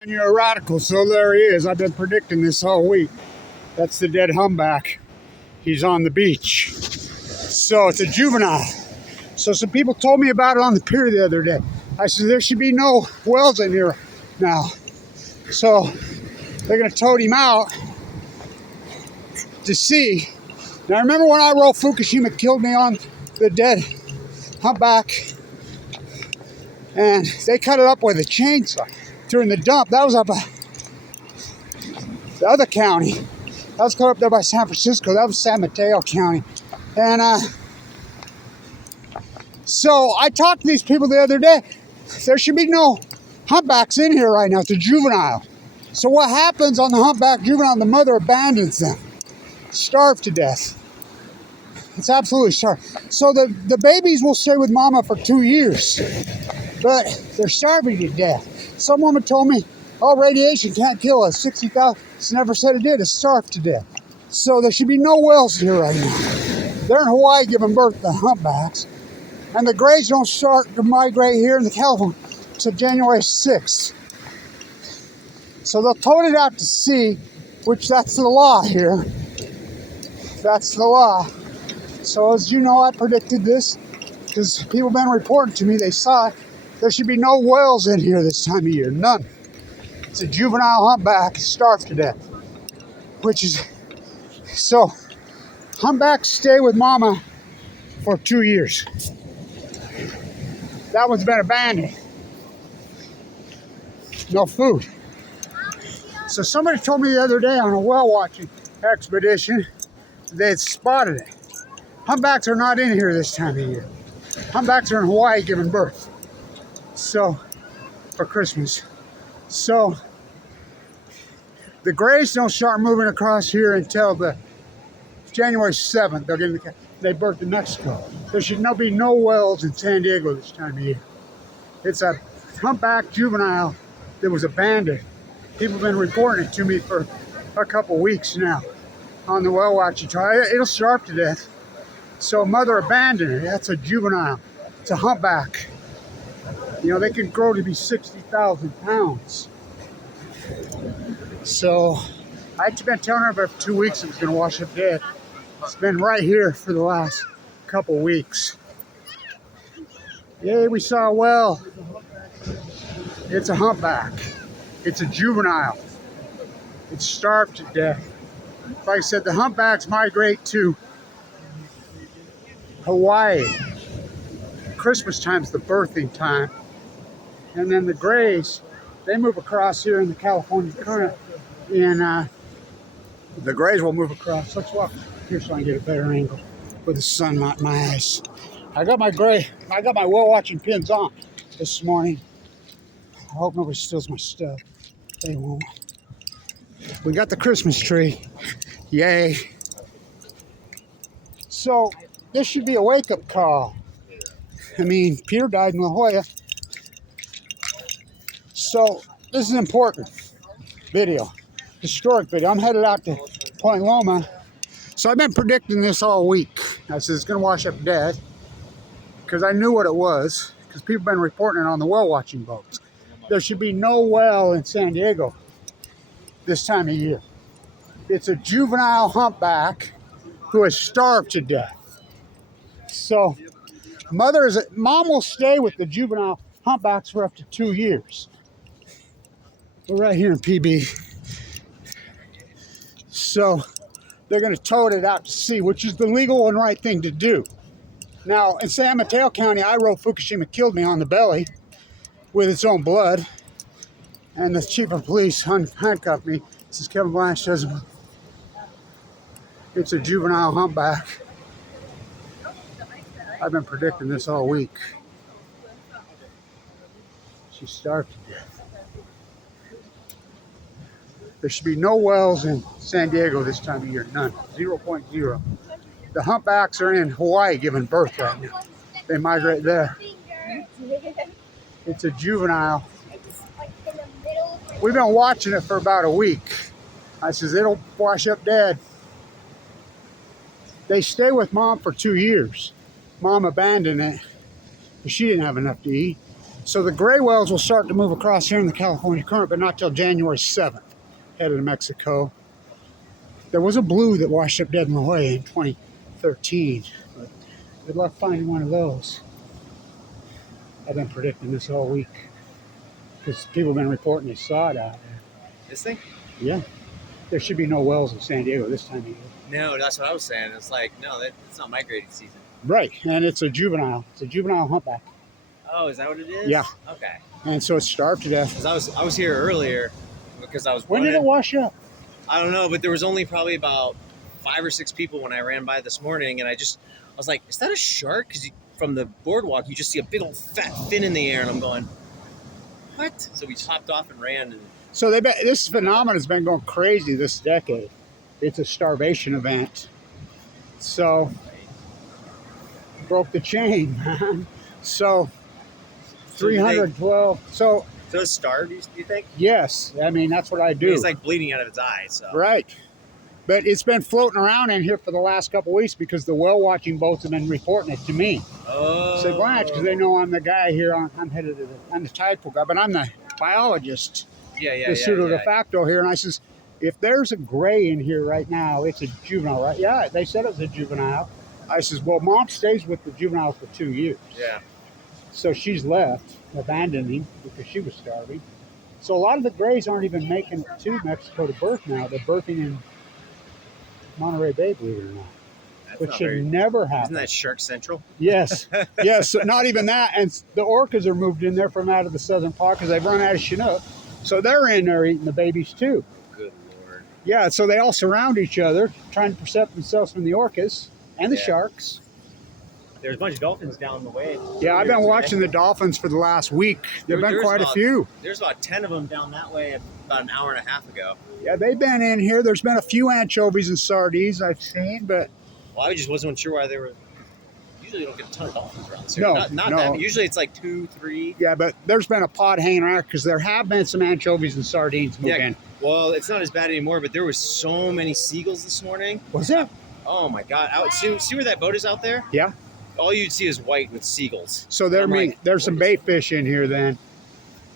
And you're a radical, so there he is. I've been predicting this all week. That's the dead humpback. He's on the beach. So it's a juvenile. So some people told me about it on the pier the other day. I said there should be no whales in here now. So they're going to tote him out to see. Now remember when I wrote Fukushima killed me on the dead humpback? And they cut it up with a chainsaw during the dump. That was up the other county. That was cut up there by San Francisco. That was San Mateo County. And so I talked to these people the other day. There should be no humpbacks in here right now. It's a juvenile. So what happens on the humpback juvenile? The mother abandons them. Starved to death. It's absolutely starved. So the babies will stay with mama for 2 years. But they're starving to death. Some woman told me, oh, radiation can't kill us. 60,000. It's never said it did. It's starved to death. So there should be no whales here right now. They're in Hawaii giving birth to humpbacks. And the grays don't start to migrate here in the California until January 6th. So they'll tote it out to sea, which that's the law here. That's the law. So as you know, I predicted this because people have been reporting to me. They saw it. There should be no whales in here this time of year. None. It's a juvenile humpback starved to death. Which is... So, humpbacks stay with mama for 2 years. That one's been abandoned. No food. So somebody told me the other day on a whale watching expedition, they had spotted it. Humpbacks are not in here this time of year. Humpbacks are in Hawaii giving birth. So, for Christmas. So, the grays don't start moving across here until the January 7th. They birth in Mexico. There should be no whales in San Diego this time of year. It's a humpback juvenile that was abandoned. People have been reporting it to me for a couple weeks now on the whale watching trial. It'll starve to death. So mother abandoned it. That's a juvenile. It's a humpback. You know, they can grow to be 60,000 pounds. So I've been telling her for 2 weeks it was going to wash up dead. It's been right here for the last couple weeks. Yay, we saw a whale. It's a humpback. It's a juvenile. It's starved to death. Like I said, the humpbacks migrate to Hawaii. Christmas time's the birthing time. And then the grays, they move across here in the California current. And the grays will move across. Let's walk here so I can get a better angle with the sun not in my eyes. I got my whale watching pins on this morning. I hope nobody steals my stuff. They won't. We got the Christmas tree. Yay. So this should be a wake-up call. I mean, Peter died in La Jolla. So this is an important video, historic video. I'm headed out to Point Loma. So I've been predicting this all week. I said it's going to wash up dead because I knew what it was because people have been reporting it on the whale watching boats. There should be no whale in San Diego this time of year. It's a juvenile humpback who is starved to death. So mom will stay with the juvenile humpbacks for up to 2 years. We're right here in PB. So they're going to tote it out to sea, which is the legal and right thing to do. Now, in San Mateo County, I wrote Fukushima killed me on the belly with its own blood. And the chief of police handcuffed me. This is Kevin Blanch. Says it's a juvenile humpback. I've been predicting this all week. She's starved to death. There should be no whales in San Diego this time of year. None. 0.0. The humpbacks are in Hawaii giving birth right now. They migrate there. It's a juvenile. We've been watching it for about a week. I says it'll wash up dead. They stay with mom for 2 years. Mom abandoned it because she didn't have enough to eat. So the gray whales will start to move across here in the California Current, but not till January 7th, headed to Mexico. There was a blue that washed up dead in the way in 2013, but good luck finding one of those. I've been predicting this all week because people have been reporting they saw it out there. This thing? Yeah. There should be no whales in San Diego this time of year. No, that's what I was saying. It's like, no, it's not migrating season. Right, and it's a juvenile. It's a juvenile humpback. Oh, is that what it is? Yeah. Okay. And so it's starved to death. 'Cause I was here earlier because I was When did it wash up? I don't know, but there was only probably about 5 or 6 people when I ran by this morning, and I was like, is that a shark? Because from the boardwalk, you just see a big old fat fin in the air, and I'm going, what? So we just hopped off and ran. And so this phenomenon has been going crazy this decade. It's a starvation event. So broke the chain, man. So 312. So it's starved, do you think? Yes, I mean that's what I do. It's like bleeding out of its eyes. So. Right, but it's been floating around in here for the last couple of weeks because the whale watching boats have been reporting it to me. Oh. So Blanch, because they know I'm the guy here. I'm headed to I'm the tide pool guy, but I'm the biologist. Yeah. The pseudo de facto here, and I says, if there's a gray in here right now, it's a juvenile, right? Yeah, they said it was a juvenile. I says, well, Mom stays with the juvenile for 2 years. Yeah. So she's left, abandoning because she was starving. So a lot of the grays aren't even making it to Mexico to birth now. They're birthing in Monterey Bay, believe it or not. That's Which should never happen. Isn't that Shark Central? Yes. Yes, so not even that. And the orcas are moved in there from out of the southern part because they've run out of Chinook. So they're in there eating the babies too. Good Lord. Yeah, so they all surround each other, trying to protect themselves from the orcas and the sharks. There's a bunch of dolphins down the way. Yeah, I've been watching the dolphins for the last week. There've been quite a few. There's about 10 of them down that way about an hour and a half ago. Yeah, they've been in here. There's been a few anchovies and sardines I've seen, but... Well, I just wasn't sure why they were... Usually you don't get a ton of dolphins around here. No, not that. Usually it's like 2, 3. Yeah, but there's been a pod hanging around because there have been some anchovies and sardines moved in. Well, it's not as bad anymore, but there was so many seagulls this morning. Was it? Oh, my God. See where that boat is out there? Yeah. All you'd see is white with seagulls. So there's some bait fish in here then.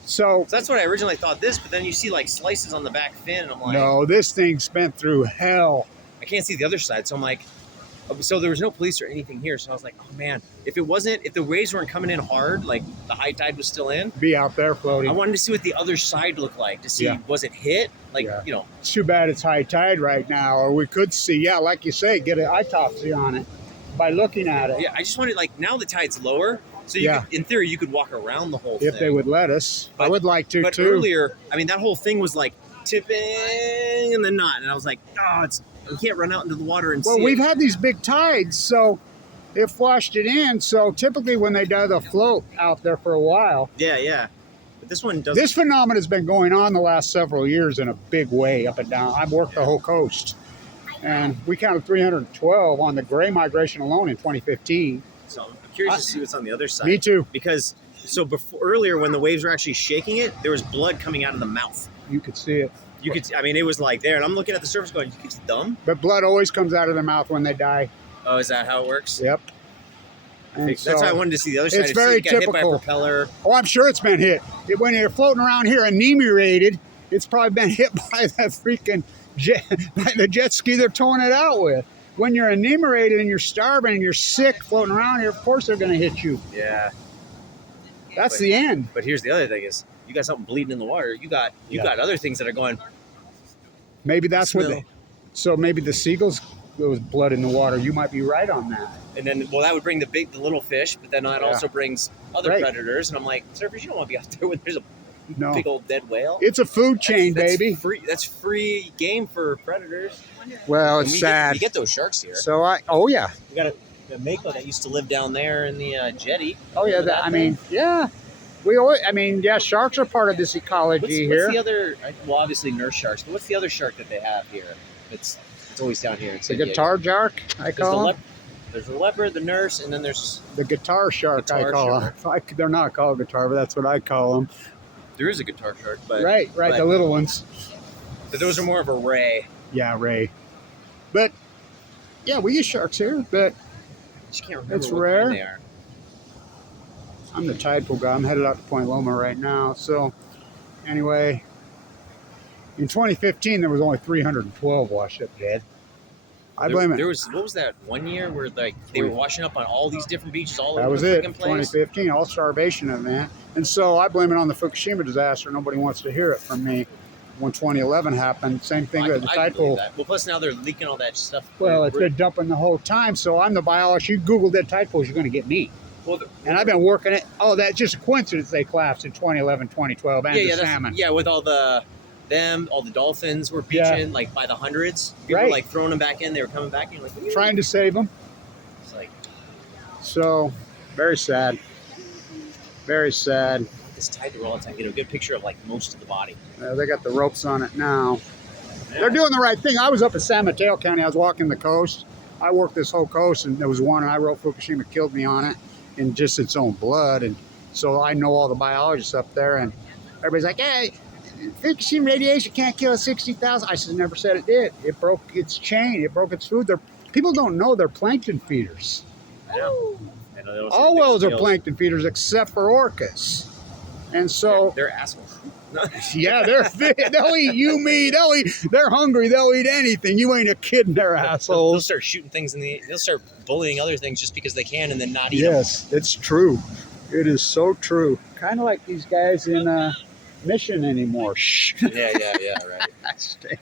So that's what I originally thought this, but then you see like slices on the back fin, and I'm like... No, this thing's been through hell. I can't see the other side, so I'm like... So there was no police or anything here, so I was like, oh man, if the waves weren't coming in hard, like the high tide was still in... Be out there floating. I wanted to see what the other side looked like, to see, was it hit? Like, you know... It's too bad it's high tide right now, or we could see, like you say, get an autopsy on it by looking at it. Yeah, I just wanted, like, now the tide's lower, so you could, in theory, you could walk around the whole thing. If they would let us. I would like to, but too. But earlier, I mean, that whole thing was like tipping and then not. And I was like, you can't run out into the water and see it. Well, we've had these big tides, so it flushed it in. So typically when they die, they'll float out there for a while. Yeah. But this one doesn't. This phenomenon has been going on the last several years in a big way, up and down. I've worked the whole coast. And we counted 312 on the gray migration alone in 2015. So I'm curious to see what's on the other side. Me too. Because earlier when the waves were actually shaking it, there was blood coming out of the mouth. You could see it. It was like there, and I'm looking at the surface going, it's dumb. But blood always comes out of their mouth when they die. Oh, is that how it works? Yep. And that's why I wanted to see the other side. It's very typical. Hit by a propeller. Oh, I'm sure it's been hit. When you're floating around here inebriated, it's probably been hit by that freaking the jet ski they're towing it out with. When you're inebriated and you're starving and you're sick floating around here, of course they're going to hit you. Yeah. That's the end. But here's the other thing is, you got something bleeding in the water. You got other things that are going. Maybe that's what so maybe the seagulls, there was blood in the water. You might be right on that. And then, that would bring the little fish, but then that also brings other predators. And I'm like, surfers, you don't want to be out there when there's a big old dead whale. It's a food chain, baby. That's free game for predators. Well, it's sad. We get those sharks here. So we got a mako that used to live down there in the jetty. Oh yeah, sharks are part of this ecology here. What's the other? Well, obviously nurse sharks. But what's the other shark that they have here? It's always down here. It's the guitar shark. There's the leopard, the nurse, and then there's the guitar shark. I call them. They're not called guitar, but that's what I call them. There is a guitar shark, but right, the little ones. So those are more of a ray. Yeah, ray. But yeah, we use sharks here, but I just can't remember it's what rare. kind they are. I'm the tide pool guy. I'm headed out to Point Loma right now. So anyway, in 2015 there was only 312 washed up dead. I blame it. There was, what was that one year where like they were washing up on all these different beaches all over the freaking place? 2015, all starvation event. And so I blame it on the Fukushima disaster. Nobody wants to hear it from me. When 2011 happened, same thing with the tide pool. Well, plus now they're leaking all that stuff. Well, it's been dumping the whole time. So I'm the biologist. You Google dead tide pools, you're going to get me. Well, and I've been working it. Oh, that's just a coincidence they collapsed in 2011, 2012, and the salmon. Yeah, with all the dolphins were beaching like by the hundreds. People were like throwing them back in. They were coming back in, like trying to save them. It's like, so very sad. Very sad. It's tied to all the time. Get a good picture of like most of the body. They got the ropes on it now. Yeah. They're doing the right thing. I was up in San Mateo County. I was walking the coast. I worked this whole coast, and there was one, and I wrote Fukushima killed me on it in just its own blood. And so I know all the biologists up there, and everybody's like, hey, Fukushima radiation can't kill 60,000. I said, never said it did. It broke its chain. It broke its food. People don't know they're plankton feeders. I know. All whales are plankton feeders except for orcas. And so they're assholes. Yeah, they'll eat you, me. They're hungry. They'll eat anything. You ain't a kid in their assholes. They'll start shooting things they'll start bullying other things just because they can and then not eat them. Yes, it's true. It is so true. Kind of like these guys in Mission anymore. Shh. Yeah, right.